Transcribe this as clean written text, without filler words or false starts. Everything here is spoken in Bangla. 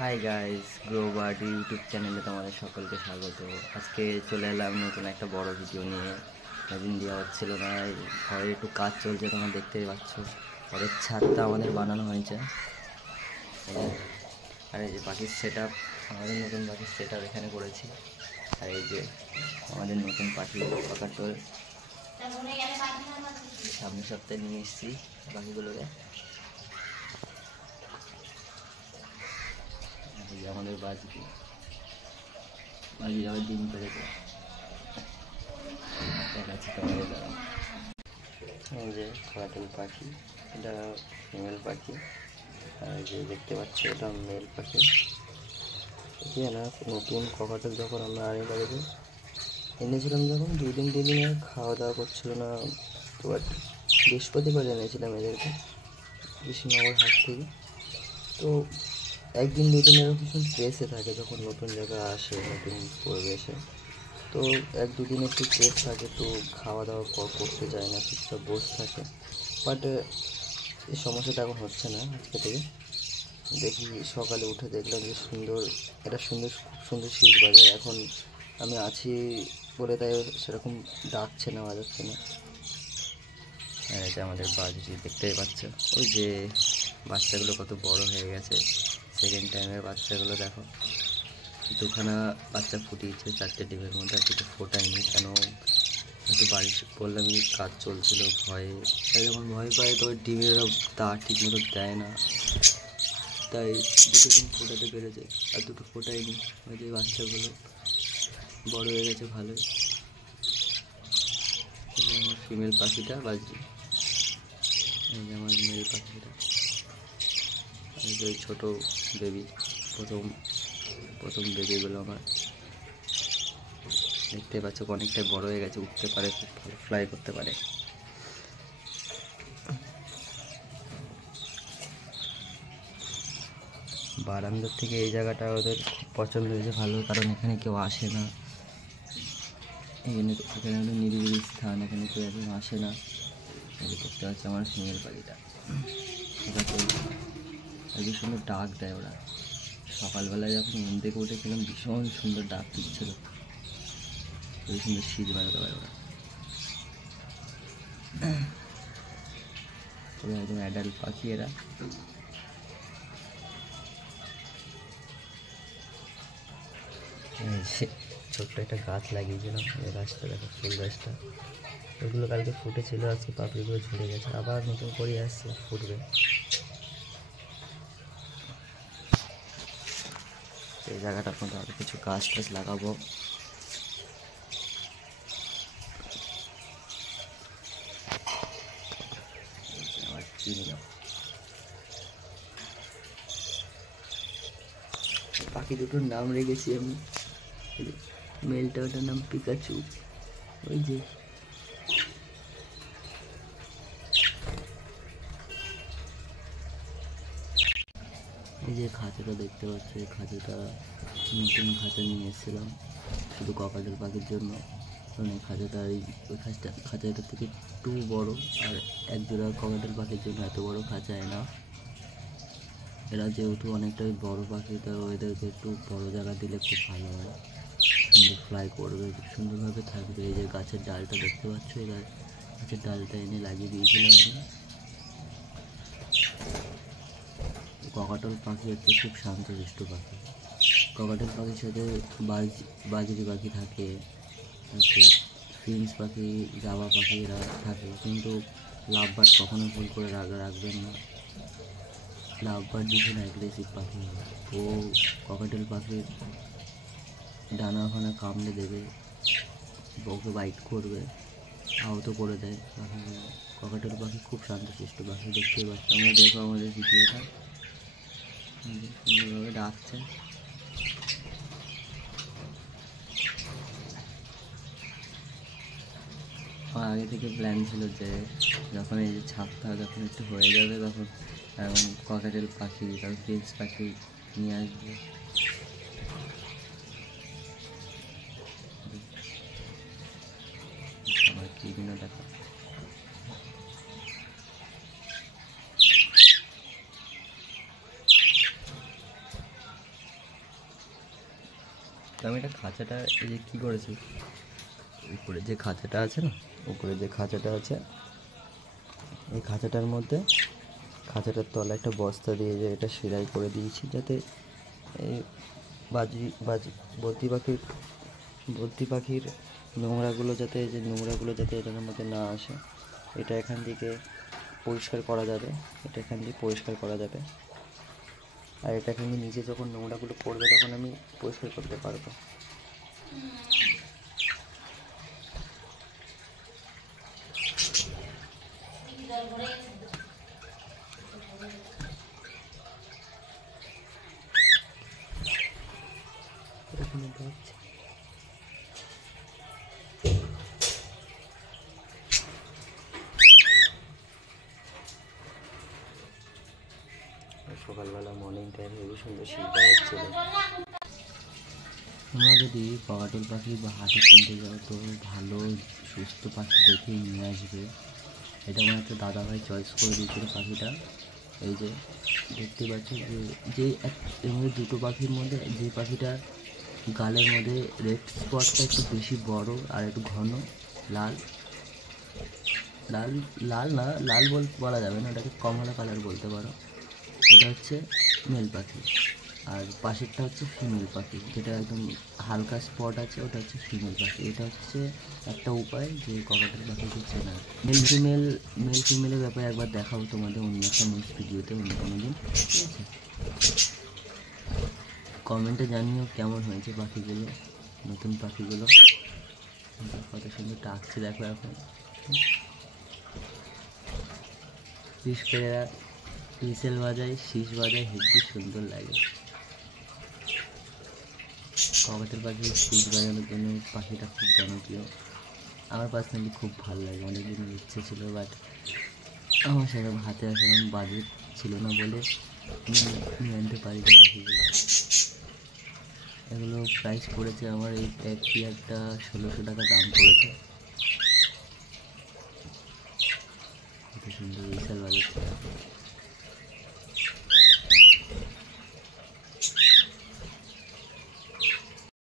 Hi guys, grow bird YouTube চ্যানেলে তোমাদের সকলকে স্বাগত। আজকে চলে এলাম নতুন একটা বড় ভিডিও নিয়ে। দিন দেওয়া হচ্ছিল না, ঘরে একটু কাজ চলছে, তোমরা দেখতেই পাচ্ছ। ঘরের ছাদটা আমাদের বানানো হয়েছে। আর এই যে পাখির সেট আপ, আমাদের নতুন পাখির সেট আপ এখানে করেছি। আর এই যে আমাদের নতুন পাখি কাকাটোল, সামনের সপ্তাহে নিয়ে এসেছি পাখিগুলোকে। আমাদের বাজবি আবার ডিম পেড়েছে, দেখাচ্ছি তোমাদের দ্বারা। এই যে কাকাটোল পাখি, এটা ফিমেল পাখি। আর যে দেখতে পাচ্ছি এটা মেল পাখি। ঠিক না, নতুন কাকাটোল যখন আমরা আনি বাড়িতে এনেছিলাম, যখন দুই দিন খাওয়া দাওয়া করছিল না, তো বৃহস্পতিবার এনেছিলাম এদেরকে কৃষ্ণনগর হাট থেকে। তো একদিন দুদিন এরকম কিছু স্ট্রেসে থাকে যখন নতুন জায়গায় আসে, নতুন পরিবেশে। তো এক দুদিন একটু স্ট্রেস থাকে, তো খাওয়া দাওয়া করতে চায় না, চুপচাপ বসে থাকে। বাট এই সমস্যাটা এখন হচ্ছে না। আজকে থেকে দেখি সকালে উঠে দেখলাম যে খুব সুন্দর শীষ বাজে। এখন আমি আছি বলে তাই সেরকম ডাকছে না, বাজাচ্ছে না। হ্যাঁ, এটা আমাদের বাজুজি, দেখতেই পাচ্ছ। ওই যে বাচ্চাগুলো কত বড় হয়ে গেছে, সেকেন্ড টাইমের বাচ্চাগুলো দেখো। দুখানা বাচ্চা ফুটিয়েছে 4টে ডিমের মধ্যে, আর দুটো ফোটায়নি। কেন একটু বাড়ি বললাম যে কাজ চলছিল, ভয়ে। তাই যখন ভয় পায় তো ডিমের তা ঠিক মতো দেয় না, তাই দুটো ডিম ফোটাতে পেরেছে, আর দুটো ফোটায়নি। ওই যে বাচ্চাগুলো বড় হয়ে গেছে ভালোই। আমার ফিমেল পাখিটা বাজছে, এই যে আমার মেল পাখিটা, এই যে ছোটো বেবি, প্রথম বেবিগুলো আমার। দেখতে পাচ্ছ অনেকটাই বড় হয়ে গেছে, উঠতে পারে, খুব ভালো ফ্লাই করতে পারে। বারান্দার থেকে এই জায়গাটা ওদের খুব পছন্দ হয়েছে ভালো, কারণ এখানে কেউ আসে না। এখানে একটা নিরিবিলি স্থান, এখানে কেউ এখন আসে না। এই দেখতে পাচ্ছি আমার ফিমেল পাখিটা, সেটা খুব সুন্দর ডাক দেয় ওরা। সকালবেলায় যখন ঘুম থেকে উঠেছিলাম, ভীষণ সুন্দর ডাক দিচ্ছিল, খুবই সুন্দর শীত বানাতে পারে ওরা। তবে একদম অ্যাডাল্ট পাখি এরা। ছোট্ট একটা গাছ লাগিয়েছিলাম, এই গাছটা দেখো, ফুল গাছটা। ওইগুলো কালকে ফুটেছিল, আজকে পাপড়িগুলো ঝরে গেছে, আবার নতুন করে আসছে, ফুটবে। এই জায়গাটার মধ্যে আরও কিছু গাছ টাছ লাগাবো। আমার পাখি দুটোর নাম রেখেছি আমি। মেলটা ওটার নাম পিকাচু। ওই যে এই যে খাঁচাটা দেখতে পাচ্ছি, এই খাঁচাটা নতুন খাঁচা নিয়ে এসেছিলাম শুধু কাকাটোল পাখির জন্য। কারণ এই খাঁচাটা, ওই খাঁচাটার থেকে একটু বড়, আর এক জোড়া কাকাটোল পাখির জন্য এত বড় খাঁচা না। এরা যেহেতু অনেকটাই বড় পাখি, তো এদেরকে একটু বড় জায়গা দিলে খুব ভালো হয়, সুন্দর ফ্লাই করবে, সুন্দরভাবে থাকবে। এই যে গাছের ডালটা দেখতে পাচ্ছ, এই গাছের ডালটা এনে লাগিয়ে দিয়েছিলাম আমি। কাকাটোল পাখি হচ্ছে খুব শান্তশিষ্ট পাখি। কাকাটোল পাখির সাথে বাজরি পাখি থাকে, তারপর ফিঞ্চ পাখি, জাবা পাখি, এরা থাকে। কিন্তু লাভবার্ড কখনো ভুল করে রাখবেন না। লাভবার্ড ভীষণ অ্যাগ্রেসিভ পাখি, ও কাকাটোল পাখির ডানা ফানা কামড়ে দেবে, ওকে বাইট করবে, আহত করে দেয় পাখিগুলো। কাকাটোল পাখি খুব শান্তশিষ্ট পাখি, দেখতেই পাচ্ছ। আমরা দেখো আমাদের ভিডিওটা, সুন্দরভাবে ডাকছে। আমার আগে থেকে প্ল্যান ছিল যে যখন এই যে ছাদটা যখন একটু হয়ে যাবে, তখন কাকাটোল পাখি, তারপর ফিঞ্চ পাখি নিয়ে আসবে। আমার বিভিন্ন দেখা তো আমি এটা খাঁচাটা এই যে কী করেছি, উপরে যে খাঁচাটা আছে না, উপরে যে খাঁচাটা আছে, এই খাঁচাটার মধ্যে খাঁচাটার তলায় একটা বস্তা দিয়ে যে এটা সেলাই করে দিয়েছি, যাতে এই বদ্রি পাখির নোংরাগুলো যাতে, এই যে নোংরাগুলো যাতে এটার মধ্যে না আসে। এটা এখান থেকে পরিষ্কার করা যাবে, এটা এখান দিয়ে পরিষ্কার করা যাবে। আর এটা এখান দিয়ে নিচে যখন নোংরাগুলো পড়বে তখন আমি পরিষ্কার করতে পারবো। সকালবেলা মর্নিং টাইম হেবি সুন্দর শীতটা হচ্ছিল। তোমরা যদি কাকাতুল পাখি বা হাটে কিনতে যাও তো ভালো সুস্থ পাখি দেখেই নিয়ে আসবে। এটা আমার একটা দাদাভাই চয়েস করে দিয়েছিল পাখিটা। এই যে দেখতে পাচ্ছ যে এর মধ্যে দুটো পাখির মধ্যে যে পাখিটার গালের মধ্যে রেড স্পটটা একটু বেশি বড় আর একটু ঘন লাল লাল লাল না, লাল বলা যাবে না, ওটাকে কমলা কালার বলতে পারো। এটা হচ্ছে মেল পাখি, আর পাশেরটা হচ্ছে ফিমেল পাখি, যেটা একদম হালকা স্পট আছে ওটা হচ্ছে ফিমেল পাখি। এটা হচ্ছে একটা উপায় যে কাকাতুল পাখিকে চেনার। মেল ফিমেলের ব্যাপারে একবার দেখাবো তোমাদের অন্য একটা নেক্সট ভিডিওতে, অন্য কোনো দিন, ঠিক আছে? কমেন্টে জানিও কেমন হয়েছে পাখিগুলো, নতুন পাখিগুলো। কত সুন্দর ডাকছে দেখো এখন। বিশেষ করে এরা হুইসেল বাজায়, শীষ বাজায়, হেব্বি সুন্দর লাগে। কাকাতুল পাখি শীষ বাজানোর জন্য পাখিটা খুব জনপ্রিয়। আমার পার্সোনালি খুব ভালো লাগে, অনেকদিন ইচ্ছে ছিল, বাট আমার সেরকম হাতে সেরকম বাজেট ছিল না বলে নিয়ে আনতে পারিনি পাখিগুলো। এগুলো প্রাইস পড়েছে আমার এই একটি একটা 1600 টাকা দাম পড়েছে। কত সুন্দর বিশাল বাজার।